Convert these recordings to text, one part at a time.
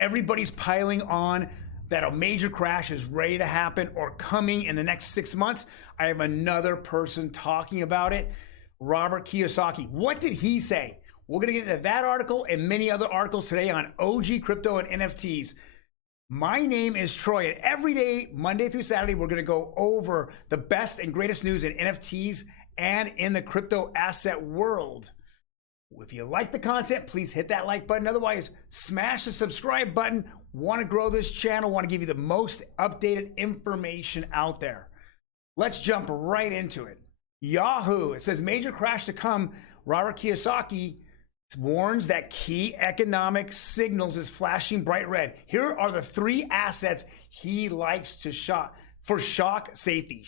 Everybody's piling on that a major crash is ready to happen or coming in the next 6 months. I have another person talking about it, Robert Kiyosaki. What did he say? We're going to get into that article and many other articles today on OG crypto and NFTs. My name is Troy, and every day, Monday through Saturday, we're going to go over the best and greatest news in NFTs and in the crypto asset world. If you like the content, please hit that like button. Otherwise, smash the subscribe button. Want to grow this channel, want to give you the most updated information out there. Let's jump right into it. Yahoo, it says major crash to come. Robert Kiyosaki warns that key economic signals is flashing bright red. Here are the 3 assets he likes to shock for shock safety.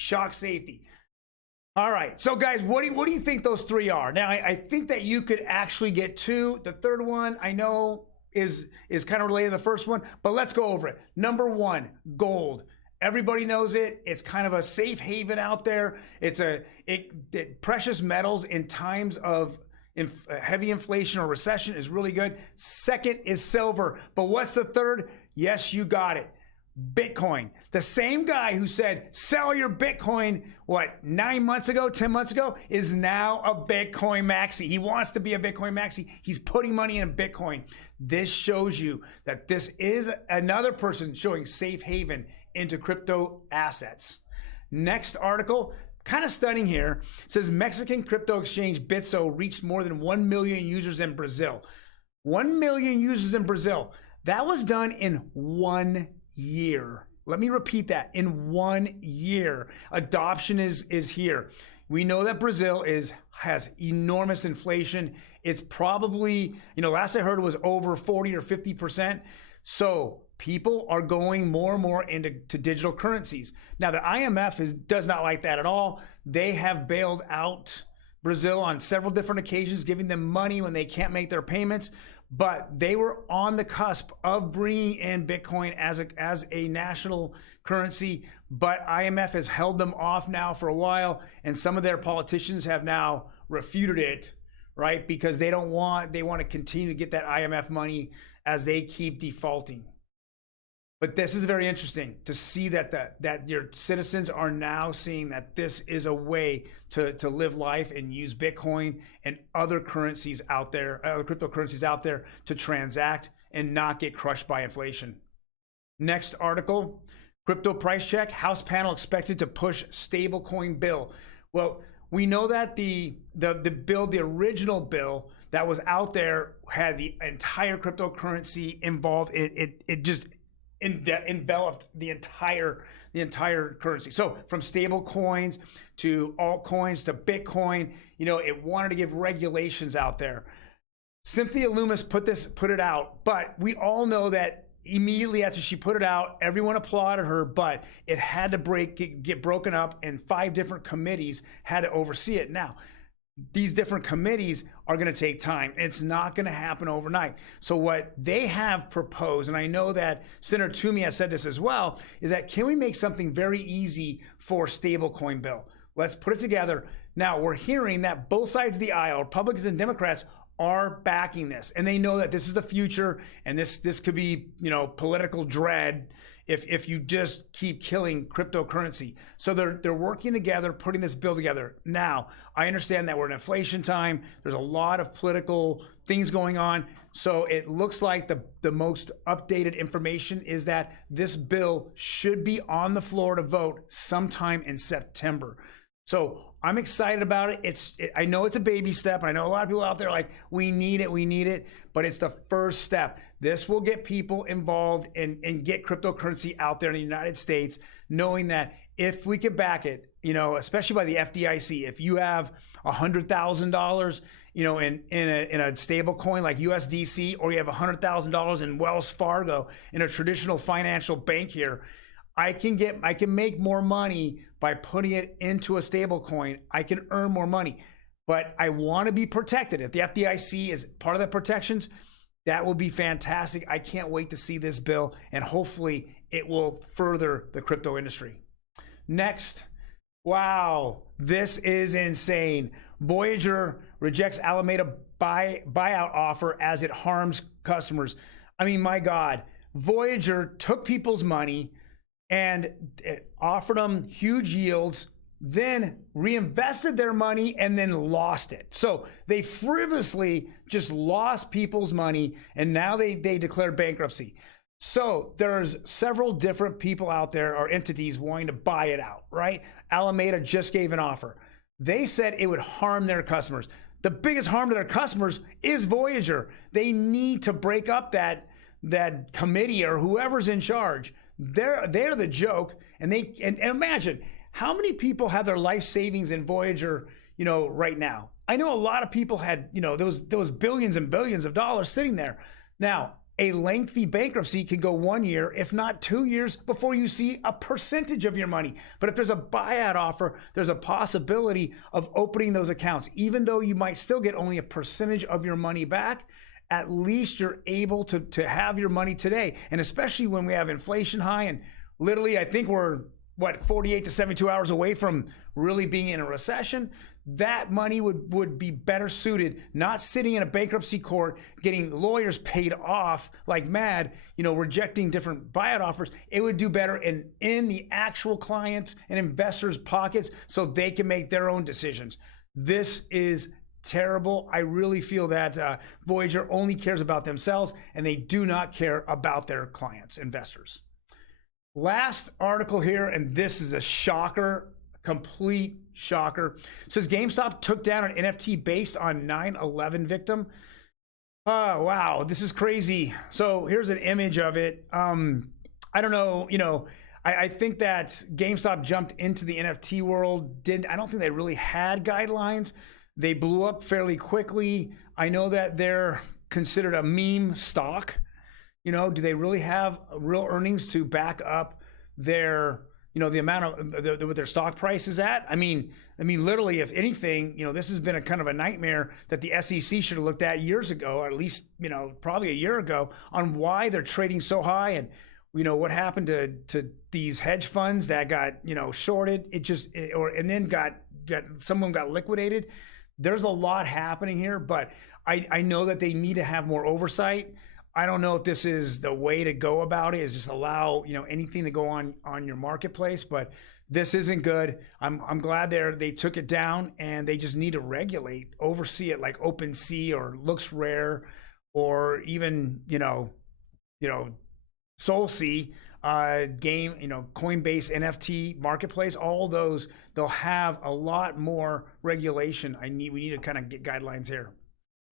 All right, so guys, what do you think those 3 are? Now, I think that you could actually get 2. The third one I know is kind of related to the first one, but let's go over it. Number 1, gold. Everybody knows it. It's kind of a safe haven out there. It's precious metals in times of heavy inflation or recession is really good. Second is silver. But what's the third? Yes, you got it. Bitcoin. The same guy who said, sell your Bitcoin, 9 months ago, 10 months ago, is now a Bitcoin maxi. He wants to be a Bitcoin maxi. He's putting money in Bitcoin. This shows you that this is another person showing safe haven into crypto assets. Next article, kind of stunning here. It says Mexican crypto exchange Bitso reached more than 1 million users in Brazil. 1 million users in Brazil. That was done in 1 year. Let me repeat that. In 1 year, adoption is here. We know that Brazil has enormous inflation. It's probably, last I heard it was over 40 or 50%. So people are going more and more into digital currencies. Now, the IMF does not like that at all. They have bailed out Brazil on several different occasions, giving them money when they can't make their payments. But they were on the cusp of bringing in Bitcoin as a national currency. But IMF has held them off now for a while, and some of their politicians have now refuted it, right? Because they want to continue to get that IMF money as they keep defaulting. But this is very interesting to see that your citizens are now seeing that this is a way to live life and use Bitcoin and other currencies out there, other cryptocurrencies out there to transact and not get crushed by inflation. Next article, crypto price check, House panel expected to push stablecoin bill. Well, we know that the original bill that was out there had the entire cryptocurrency involved. It just enveloped the entire currency. So from stable coins to altcoins to Bitcoin, it wanted to give regulations out there. Cynthia Loomis put it out, but we all know that immediately after she put it out, everyone applauded her, but it had to get broken up, and 5 different committees had to oversee it. Now, these different committees are going to take time. It's not going to happen overnight. So what they have proposed, and I know that Senator Toomey has said this as well, is that can we make something very easy for stablecoin bill? Let's put it together. Now, we're hearing that both sides of the aisle, Republicans and Democrats, are backing this, and they know that this is the future, and this could be, political dread if you just keep killing cryptocurrency. So they're working together, putting this bill together. Now, I understand that we're in inflation time. There's a lot of political things going on. So it looks like the most updated information is that this bill should be on the floor to vote sometime in September. So I'm excited about it. I know it's a baby step. I know a lot of people out there are like, we need it, but it's the first step. This will get people involved and get cryptocurrency out there in the United States, knowing that if we could back it, especially by the FDIC, if you have $100,000, in a stable coin like USDC, or you have $100,000 in Wells Fargo in a traditional financial bank here, I can make more money by putting it into a stable coin. I can earn more money, but I want to be protected. If the FDIC is part of the protections, that will be fantastic. I can't wait to see this bill, and hopefully it will further the crypto industry. Next, wow, this is insane. Voyager rejects Alameda buyout offer as it harms customers. I mean, my God, Voyager took people's money and it offered them huge yields, then reinvested their money and then lost it. So they frivolously just lost people's money, and now they declared bankruptcy. So there's several different people out there or entities wanting to buy it out, right? Alameda just gave an offer. They said it would harm their customers. The biggest harm to their customers is Voyager. They need to break up that committee or whoever's in charge. They're the joke, and imagine how many people have their life savings in Voyager, right now. I know a lot of people had, there was billions and billions of dollars sitting there. Now, a lengthy bankruptcy could go 1 year, if not 2 years, before you see a percentage of your money. But if there's a buyout offer, there's a possibility of opening those accounts. Even though you might still get only a percentage of your money back, at least you're able to have your money today. And especially when we have inflation high, and literally, I think we're 48 to 72 hours away from really being in a recession, that money would be better suited, not sitting in a bankruptcy court, getting lawyers paid off like mad, rejecting different buyout offers. It would do better in the actual clients and investors' pockets so they can make their own decisions. This is terrible. I really feel that Voyager only cares about themselves, and they do not care about their clients, investors. Last article here, and this is a shocker, complete shocker. It says GameStop took down an NFT based on 9/11 victim. Oh, wow, this is crazy. So here's an image of it. I don't know, I think that GameStop jumped into the NFT world. I don't think they really had guidelines. They blew up fairly quickly. I know that they're considered a meme stock. Do they really have real earnings to back up their, the amount of what their stock price is at? I mean, literally, if anything, this has been a kind of a nightmare that the SEC should have looked at years ago, or at least, probably a year ago, on why they're trading so high, and what happened to these hedge funds that got shorted. And then someone got liquidated. There's a lot happening here, but I know that they need to have more oversight. I don't know if this is the way to go about it, is just allow, anything to go on your marketplace, but this isn't good. I'm glad they took it down, and they just need to oversee it, like OpenSea or Looks Rare, or even, SoulSea, Coinbase NFT marketplace. All those, they'll have a lot more regulation. We need to kind of get guidelines here.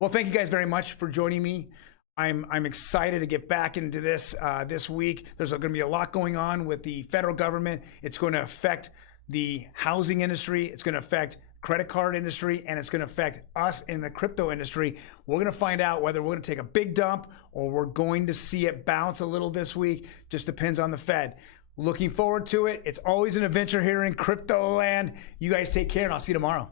Well, thank you guys very much for joining me. I'm excited to get back into this this week. There's going to be a lot going on with the federal government. It's going to affect the housing industry. It's going to affect credit card industry, and it's going to affect us in the crypto industry. We're going to find out whether we're going to take a big dump or we're going to see it bounce a little this week. Just depends on the Fed. Looking forward to it. It's always an adventure here in crypto land. You guys take care, and I'll see you tomorrow.